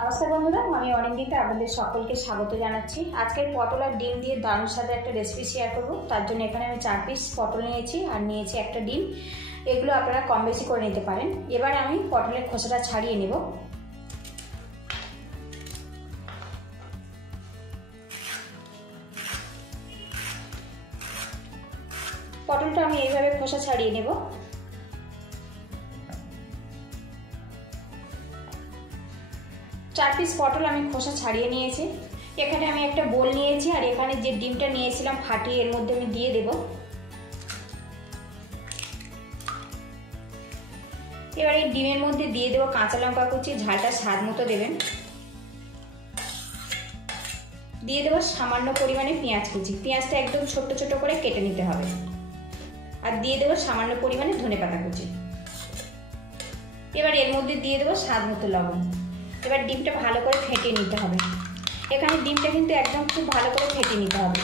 নমস্কার বন্ধুরা, আমি অনিন্দিতা আপনাদের সকলকে স্বাগত জানাচ্ছি। আজকের পটল আর ডিম দিয়ে দারুণ স্বাদের একটা রেসিপি শেয়ার করব। তার জন্য এখানে আমি 4 পিস পটল নিয়েছি আর নিয়েছি একটা ডিম। এগুলো আপনারা কম বেশি করে নিতে পারেন। এবার আমি পটলের খোসাটা ছাড়িয়ে নেব। পটলটা আমি এইভাবে খোসা ছাড়িয়ে নেব। চার পিস পটল আমি খোসা ছাড়িয়ে নিয়েছি। এখানে আমি একটা বোল নিয়েছি আর এখানে যে ডিমটা নিয়েছিলাম ফাটিয়ে এর মধ্যে আমি দিয়ে দেব। এবার এই ডিমের মধ্যে দিয়ে দেব কাঁচা লঙ্কা কুচি, ঝালটা স্বাদ মতো দেবেন। দিয়ে দেব সামান্য পরিমাণে পেঁয়াজ কুচি, পেঁয়াজটা একদম ছোট ছোট করে কেটে নিতে হবে। আর দিয়ে দেব সামান্য পরিমাণে ধনেপাতা কুচি। এবার এর মধ্যে দিয়ে দেব স্বাদ মতো লবণ। এবার ডিমটা ভালো করে ফেটিয়ে নিতে হবে। এখানে ডিমটা কিন্তু একদম খুব ভালো করে ফেটিয়ে নিতে হবে।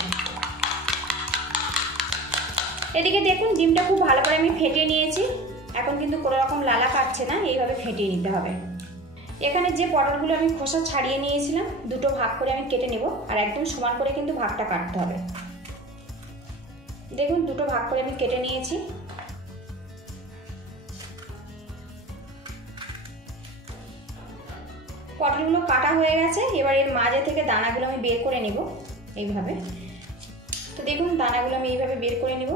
এদিকে দেখুন ডিমটা খুব ভালো করে আমি ফেটিয়ে নিয়েছি। এখন কিন্তু কোনো রকম লালা কাটছে না, এইভাবে ফেটিয়ে নিতে হবে। এখানে যে পটলগুলো আমি খোসা ছাড়িয়ে নিয়েছিলাম দুটো ভাগ করে আমি কেটে নেব আর একদম সমান করে কিন্তু ভাগটা কাটতে হবে। দেখুন দুটো ভাগ করে আমি কেটে নিয়েছি। পটলগুলো কাটা হয়ে গেছে। এবার এর মাঝে থেকে দানাগুলো আমি বের করে নেব এইভাবে। তো দেখুন দানাগুলো আমি এইভাবে বের করে নেব।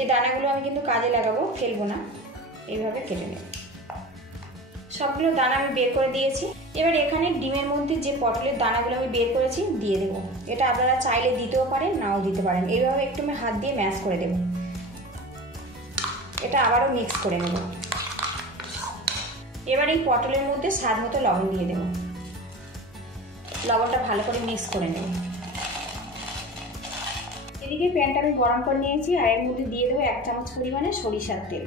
এই দানাগুলো আমি কিন্তু কাজে লাগাবো, ফেলবো না, এইভাবে কেটে নেব। সবগুলো দানা আমি বের করে দিয়েছি। এবার এখানে ডিমের মধ্যে যে পটলের দানাগুলো আমি বের করেছি দিয়ে দেব। এটা আপনারা চাইলে দিতেও পারেন, নাও দিতে পারেন। এইভাবে একটু আমি হাত দিয়ে ম্যাশ করে দেব। এটা আবারও মিক্স করে নেব। এবার এই পটলের মধ্যে স্বাদ মতো লবণ দিয়ে দেব। লবণটা ভালো করে মিক্স করে নেব। এদিকে প্যানটা আমি গরম করে নিয়েছি আর এর মধ্যে দিয়ে দেবো 1 চামচ পরিমাণে সরিষার তেল।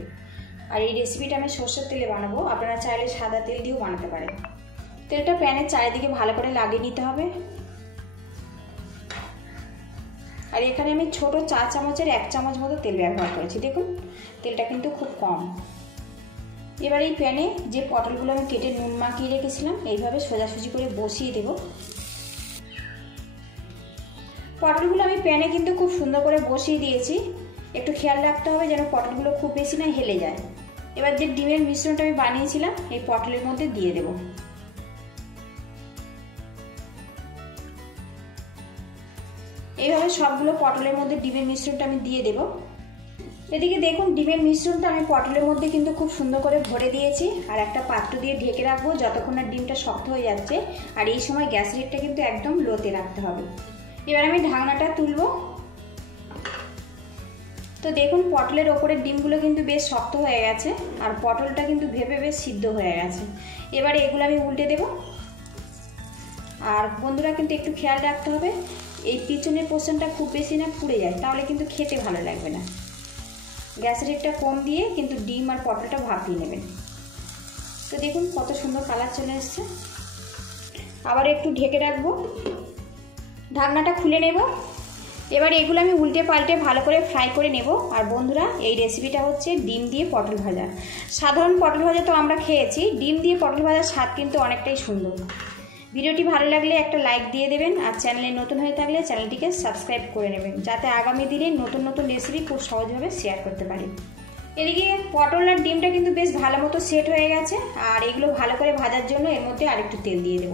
আর এই রেসিপিটা আমি সরষের তেলে বানাবো, আপনারা চাইলে সাদা তেল দিয়েও বানাতে পারেন। তেলটা প্যানের চারিদিকে ভালো করে লাগিয়ে নিতে হবে। আর এখানে আমি ছোট 4 চামচের 1 চামচ মতো তেল ব্যবহার করেছি। দেখুন তেলটা কিন্তু খুব কম। এবার এই প্যানে যে পটলগুলো আমি কেটে নুন মাখিয়ে রেখেছিলাম এইভাবে সোজাসুজি করে বসিয়ে দেব। পটলগুলো আমি প্যানে কিন্তু খুব সুন্দর করে বসিয়ে দিয়েছি। একটু খেয়াল রাখতে হবে যেন পটলগুলো খুব বেশি না হেলে যায়। এবার যে ডিমের মিশ্রণটা আমি বানিয়েছিলাম এই পটলের মধ্যে দিয়ে দেব। এইভাবে সবগুলো পটলের মধ্যে ডিমের মিশ্রণটা আমি দিয়ে দেব। এদিকে দেখুন ডিমের মিশ্রণটা আমি পটলের মধ্যে কিন্তু খুব সুন্দর করে ভরে দিয়েছি আর একটা পাত্র দিয়ে ঢেকে রাখবো যতক্ষণ না ডিমটা শক্ত হয়ে যাচ্ছে। আর এই সময় গ্যাস রেটটা কিন্তু একদম লোতে রাখতে হবে। এবার আমি ঢাকনাটা তুলবো। তো দেখুন পটলের ওপরের ডিমগুলো কিন্তু বেশ শক্ত হয়ে গেছে আর পটলটা কিন্তু ভেপে বেশ সিদ্ধ হয়ে গেছে। এবারে এগুলো আমি উল্টে দেব। আর বন্ধুরা কিন্তু একটু খেয়াল রাখতে হবে এই পিছনের পোর্শনটা খুব বেশি না পুড়ে যায়, তাহলে কিন্তু খেতে ভালো লাগবে না। গ্যাস রেটটা কম দিয়ে কিন্তু ডিম আর পটলটা ভাপিয়ে নেবেন। তো দেখুন কত সুন্দর কালার চলে এসছে। আবার একটু ঢেকে রাখবো, ঢাকনাটা খুলে নেব। এবার এগুলো আমি উল্টে পাল্টে ভালো করে ফ্রাই করে নেব। আর বন্ধুরা এই রেসিপিটা হচ্ছে ডিম দিয়ে পটল ভাজা। সাধারণ পটল ভাজা তো আমরা খেয়েছি, ডিম দিয়ে পটল ভাজার স্বাদ কিন্তু অনেকটাই সুন্দর। ভিডিওটি ভালো লাগলে একটা লাইক দিয়ে দেবেন আর চ্যানেলে নতুন হয়ে থাকলে চ্যানেলটিকে সাবস্ক্রাইব করে নেবেন, যাতে আগামী দিনে নতুন নতুন রেসিপি খুব সহজভাবে শেয়ার করতে পারি। এদিকে পটল আর ডিমটা কিন্তু বেশ ভালো মতো সেট হয়ে গেছে আর এগুলো ভালো করে ভাজার জন্য এর মধ্যে আরেকটু তেল দিয়ে দেব।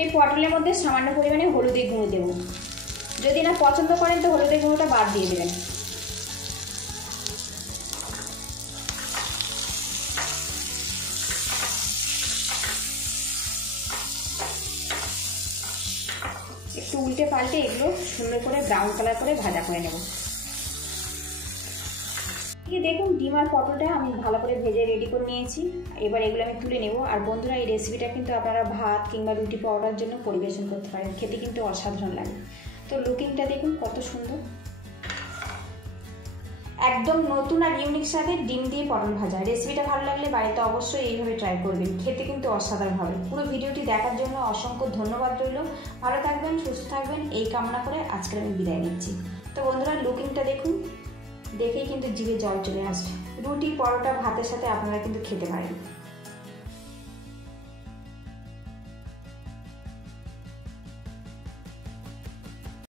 এই পটলের মধ্যে সামান্য পরিমাণে হলুদের গুঁড়ো দেব। যদি না পছন্দ করেন তো হলুদের গুঁড়োটা বাদ দিয়ে দেবেন। একটু উল্টে পাল্টে এগুলো সুন্দর করে ব্রাউন কালার করে ভাজা করে নেব। দেখুন ডিম আর পটলটা আমি ভালো করে ভেজে রেডি করে নিয়েছি। এবার এগুলো আমি তুলে নেব। আর বন্ধুরা এই রেসিপিটা কিন্তু আপনারা ভাত কিংবা রুটি পাউডার জন্য পরিবেশন করতে পারেন, খেতে কিন্তু অসাধারণ লাগে। তো লুকিংটা দেখুন কত সুন্দর, একদম নতুন আর ইউনিক স্বাদের ডিম দিয়ে পটল ভাজা। রেসিপিটা ভালো লাগলে বাড়িতে অবশ্যই এইভাবে ট্রাই করবেন, খেতে কিন্তু অসাধারণ হবে। পুরো ভিডিওটি দেখার জন্য অসংখ্য ধন্যবাদ রইল। ভালো থাকবেন, সুস্থ থাকবেন এই কামনা করে আজকে আমি বিদায় নিচ্ছি। তো বন্ধুরা লুকিংটা দেখুন দেখেই কিন্তু জিভে জল চলে আসবে। রুটি, পরোটা, ভাতের সাথে আপনারা কিন্তু খেতে পারেন।